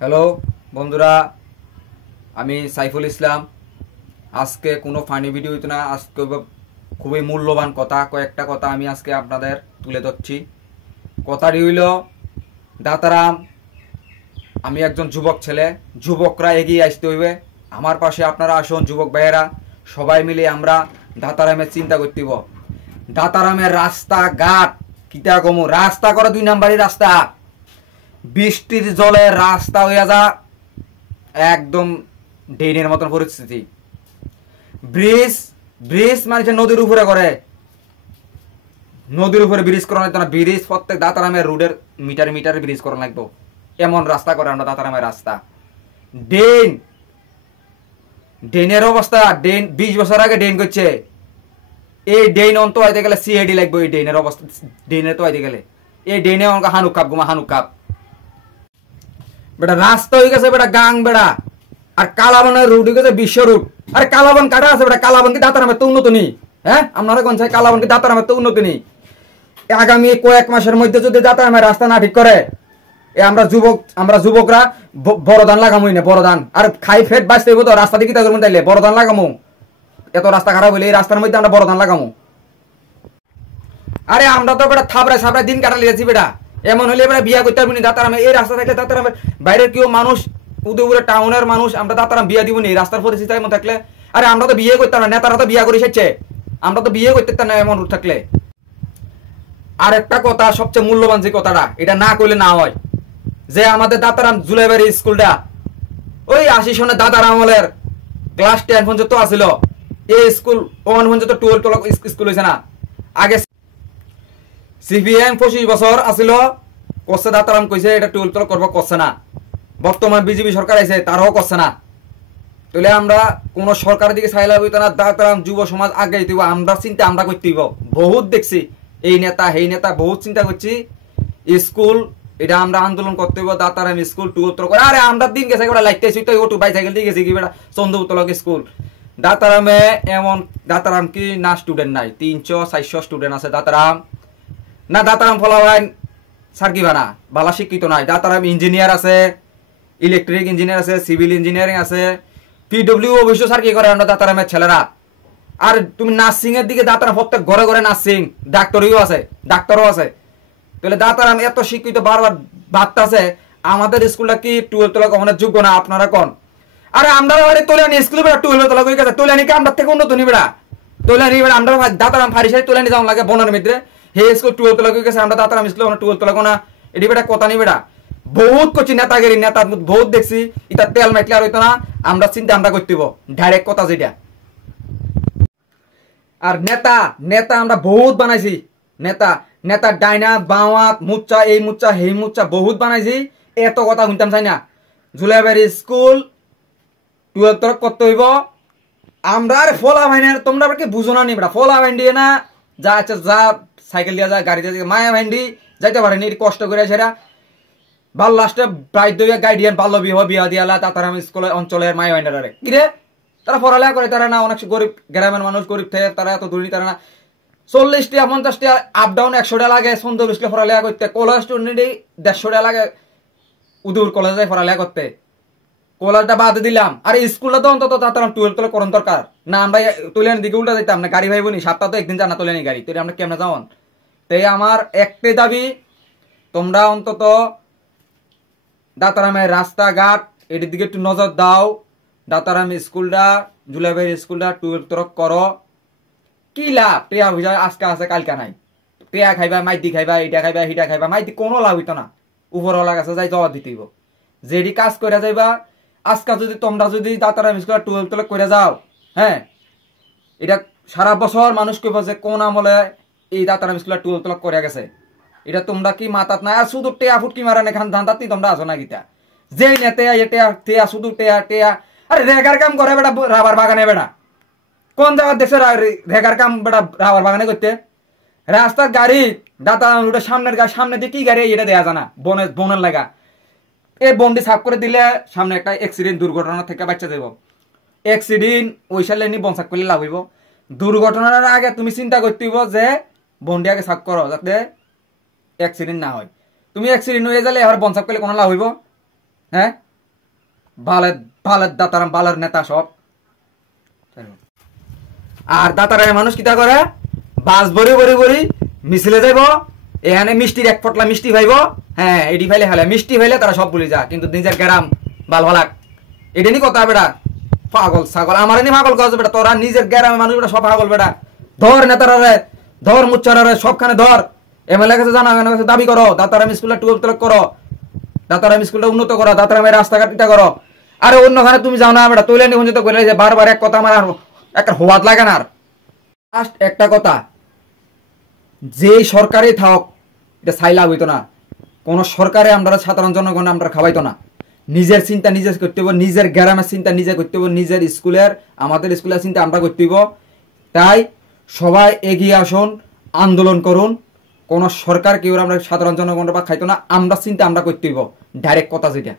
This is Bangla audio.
হ্যালো বন্ধুরা, আমি সাইফুল ইসলাম। আজকে কোনো ফানি ভিডিও হইতো না, আজকে খুবই মূল্যবান কথা, কয়েকটা কথা আমি আজকে আপনাদের তুলে ধরছি। কথাটি হইল, দাতারাম, আমি একজন যুবক ছেলে, যুবকরা এগিয়ে আসতে হইবে। আমার পাশে আপনারা আসুন, যুবক ভাইয়েরা, সবাই মিলে আমরা দাতারামের চিন্তা করতেব। দাতারামের রাস্তাঘাট কিতা কমু, রাস্তা করে 2 নাম্বারই রাস্তা, বৃষ্টির জলে রাস্তা হইয়া যা একদম ড্রেনের মতন পরিস্থিতি। ব্রিজ ব্রিজ মানে নদীর উপরে করে, নদীর উপরে ব্রিজ করা লাগতো না। ব্রিজ প্রত্যেক দাতারামের রোডের মিটারে মিটারে ব্রিজ করা লাগতো, এমন রাস্তা করে আমরা দাতারামের রাস্তা। ড্রেনের অবস্থা, ড্রেন 20 বছর আগে ড্রেন করছে। এই ড্রেন অন্ত আইতে গেলে সিআইডি লাগবে। এই ড্রেনের অবস্থা, ড্রেনের তো আইতে গেলে এই ড্রেনে অঙ্ক হানুক কাপ গুমা হানুক কাপ বেটা রাস্তা হয়ে গেছে বেটা গাং বেড়া। আর কালাবনের রুট হয়ে গেছে বিশ্ব রুট। আরে কালাবন কাটা আছে বেটা, কালাবন কি দাতারামের তো উন্নত নেই? হ্যাঁ, আপনারা কোন চাই কালাবন কি দাতারামের তো উন্নত নেই? আগামী কয়েক মাসের মধ্যে যদি দাতারামের রাস্তা না ঠিক করে, আমরা যুবকরা বড়দান লাগামই না, বড়দান। আর খাই ফেট বাঁচতে হইব তো, রাস্তা দিকে করবেন তাইলে বড়দান লাগামো। এত রাস্তা খারাপ হইলে এই রাস্তার মধ্যে আমরা বড়দান লাগামো। আরে আমরা তো বেটা থাবড়ায় সাবড়ায় দিন কাটালে যাচ্ছি বেটা। এমন হলে এবার বিয়া করতে পারবি না দাতারামে। এই রাস্তা থাকলে দাতারামের বাইরের কেউ মানুষ, উদয়পুরের টাউনের মানুষ, আমরা দাতারাম বিয়া দিব নি রাস্তার পরিস্থিতি এমন থাকলে? আরে আমরা তো বিয়ে করতাম না, নেতারা তো বিয়া করে এসেছে, আমরা তো বিয়ে করতে না এমন থাকলে। আর একটা কথা, সবচেয়ে মূল্যবান যে কথাটা, এটা না করলে না হয়, যে আমাদের দাতারাম জুলাইবাড়ি স্কুলটা ওই 80 সনের দাদার আমলের ক্লাস 10 পর্যন্ত আসিল। এই স্কুল 1 পর্যন্ত 12 স্কুল হয়েছে না। আগে সিপিএম 25 বছর আসিল, করছে দাতারাম, কইছে এটা 12 করবো, করছে না। বর্তমান বিজেপি সরকার আছে, তারাও করছে না। তাহলে আমরা কোন সরকারের দিকে চাইলে হইতো না, দাতারাম যুব সমাজ আগে দিব, আমরা চিন্তা আমরা করতে দিব। বহুত দেখছি এই নেতা সেই নেতা, বহুত চিন্তা করছি। স্কুল এটা আমরা আন্দোলন করতে হইব, দাতারাম স্কুল 12 করে। আরে আমরা দিন গেছে একটা লাইটতেছি তো, ওটু বাইসাইকেল দিয়ে গেছি কি বেটা চন্দ্রপুতলক স্কুল। দাতারামে এমন দাতারাম কি না স্টুডেন্ট নাই? 300-400 স্টুডেন্ট আছে দাতারাম। না দাতারাম ফলাবাইন সার্কিবা না, ভালো শিক্ষিত নাই। দাতারাম ইঞ্জিনিয়ার আছে, ইলেকট্রিক ইঞ্জিনিয়ার আছে, সিভিল ইঞ্জিনিয়ারিং আছে, পিডব্লিউ অবশ্য সার্কি করে আমরা দাতারামের ছেলেরা। আর তুমি নার্সিং এর দিকে দাতারাম প্রত্যেক ঘরে ঘরে নার্সিং, ডাক্তারও আছে। তাহলে দাতারাম এত শিক্ষিত বারবার বাড়তেছে, আমাদের স্কুলটা কি 12 তলা কখনো যোগ্য না? আপনারা কোন? আরে আমরা তোলানি স্কুল বেড়া 12 তলা হয়ে গেছে, তোলানি কি আমরা থেকে উন্নত নি বেড়া? তোলানি বেড়া আমরা দাতারাম ফারিসাই তোলানি যাওয়া লাগে বনের মধ্যে। হে স্কুল 12 তলা হয়ে গেছে, আমরা দাতারাম স্কুল 12 তলা কোনা? এটি বেটা কথা নি বেড়া। বহুত করছি নেতাগিরি, নেতা বহুত দেখছি, এটা তেল মাইটলে আর হইতো না। আমরা চিন্তা আমরা করতে ডাইরেক্ট কথা যেটা। আর নেতা নেতা আমরা বহুত বানাইছি, নেতা ডাইনাত বাওয়াত মুচ্চা, এই মুচ্চা সেই মুচ্চা বহুত বানাইছি। এত কথা শুনতাম চাই না। জুলাইবাড়ি স্কুল 12 করতে হইব আমরা। আর ফলা ভাই না, তোমরা কি বুঝো না নি বেটা? ফলা ভাই দিয়ে না, যা আছে যা, সাইকেল দিয়া যা, গাড়ি দিয়ে মায়া ভাইন্ডি যাইতে পারেনি, কষ্ট করে সেরা ভাল লাস্টে প্রায় গাইডিয়ান বাল্য বিবাহ দিয়ালা তাতারাম স্কুল অঞ্চলের মায়া ভাইন্ডারে কিরে তারা পড়ালেখা করে। তারা না অনেক গরিব গ্রামের মানুষ, গরিব থেকে তারা এত দূরী, তারা না 40টা 50টা আপ ডাউন 100টা লাগে সন্ধ্যা বিস্কুলে পড়ালেখা করতে। কলেজ স্টুডেন্টই 150টা লাগে উদূর কলেজে পড়ালেখা করতে। কলেজটা বাদ দিলাম, আর স্কুলটা তো অন্তত তাতারাম 12 তলা করণ দরকার না। আমরা তুলে দিকে উল্টা দিতাম না, গাড়ি ভাইবনি সাতটা তো একদিন জানা তুলে নি গাড়ি, তো আমরা কেমনে যাওয়ান? তাই আমার একটাই দাবি, তোমরা অন্তত দাতারামের রাস্তাঘাট এটির দিকে একটু নজর দাও। দাতারাম স্কুলটা, জুলাইবাড়ি স্কুলটা 12 করো। কি লাভ? টেয়া বুঝা আজকে আছে কালকা নাই। টেয়া খাইবা, মাইতি খাইবা, এটা খাইবা, হিটা খাইবা, মাইতি কোনো লাভ হইতো না। উপরওয়ালা কাছে যাই জবাব দিতে হইব। যেটি কাজ করে যাইবা, আজকে যদি তোমরা যদি দাতারাম স্কুল 12 করে যাও, হ্যাঁ, এটা সারা বছর মানুষ কইব যে কোন আমলে এই দাতারাম স্কুল 12 করে গেছে। এটা তোমরা কি মাথাত নাই? আর শুধু টেয়া ফুটকি মারা নেখান ধান্দাতি তোমরা আসো না গীতা। যেই না টেয়া শুধু টেয়া। আরে রেগার কাম করে বেটা রাবার বাগানে বেটা। কোন জায়গার দেখছে রেগার কাম বেটা রাবার বাগানে করতে? রাস্তার গাড়ি দাতারাম রুটের সামনের গাড়ি, সামনে দিয়ে কি গাড়ি এটা দেয়া জানা বনের লাগা। এই বন্ডি সাফ করে দিলে সামনে একটা অ্যাক্সিডেন্ট দুর্ঘটনা থেকে বাচ্চা দেব। অ্যাক্সিডেন্ট ওই সালে নি বনসাক করলে লাভ হইব। দুর্ঘটনার আগে তুমি চিন্তা করতে হইব যে বন্ডি আগে সাফ করো যাতে অ্যাক্সিডেন্ট না হয়। তুমি অ্যাক্সিডেন্ট হয়ে গেলে এবার বনসাফ করলে কোনো লাভ হইব? হ্যাঁ, বালের বালের দাতারাম বালের নেতা সব। আর দাতারামের মানুষ কিতা করে বাস ভরি ভরি ভরি মিছিলে যাইব, এখানে মিষ্টির এক পটলা মিষ্টি ভাইব, হ্যাঁ এটি ফাইলে খেলে মিষ্টি ফাইলে তারা সব ভুলে যা, কিন্তু নিজের গ্রাম বাল ভালাক এটা নি কথা বেটা পাগল ছাগল আমার এনে পাগল কাজ বেটা, তোরা নিজের গ্রামের মানুষ বেটা সব পাগল বেটা। ধর নেতারা ধর মুচ্চারে সবখানে ধর, এমএলএ কাছে জানা কাছে দাবি করো, দাতারাম স্কুলটা 12 তলাক করো, দাতারাম স্কুলটা উন্নত করো, দাতারামের রাস্তাঘাট ইটা করো। আরে অন্যখানে তুমি যাও না বেটা, তৈলে নিখঞ্জিত করে যে বারবার এক কথা আমার একটা হওয়াত লাগে না। আর লাস্ট একটা কথা, যে সরকারই থাক এটা ছাইলা হইতো না, কোন সরকারে আমরা সাধারণ জনগণ আমরা খাওয়াইতো না। নিজের চিন্তা নিজে করতে হইব, নিজের গ্রামের চিন্তা নিজে করতে হইব, নিজের স্কুলের আমাদের স্কুলের চিন্তা আমরা করতে হইব। তাই সবাই এগিয়ে আসুন, আন্দোলন করুন। কোন সরকার কেউ আমরা সাধারণ জনগণরা খাইতো না, আমরা চিন্তা আমরা করতে হইব, ডাইরেক্ট কথা যেটা।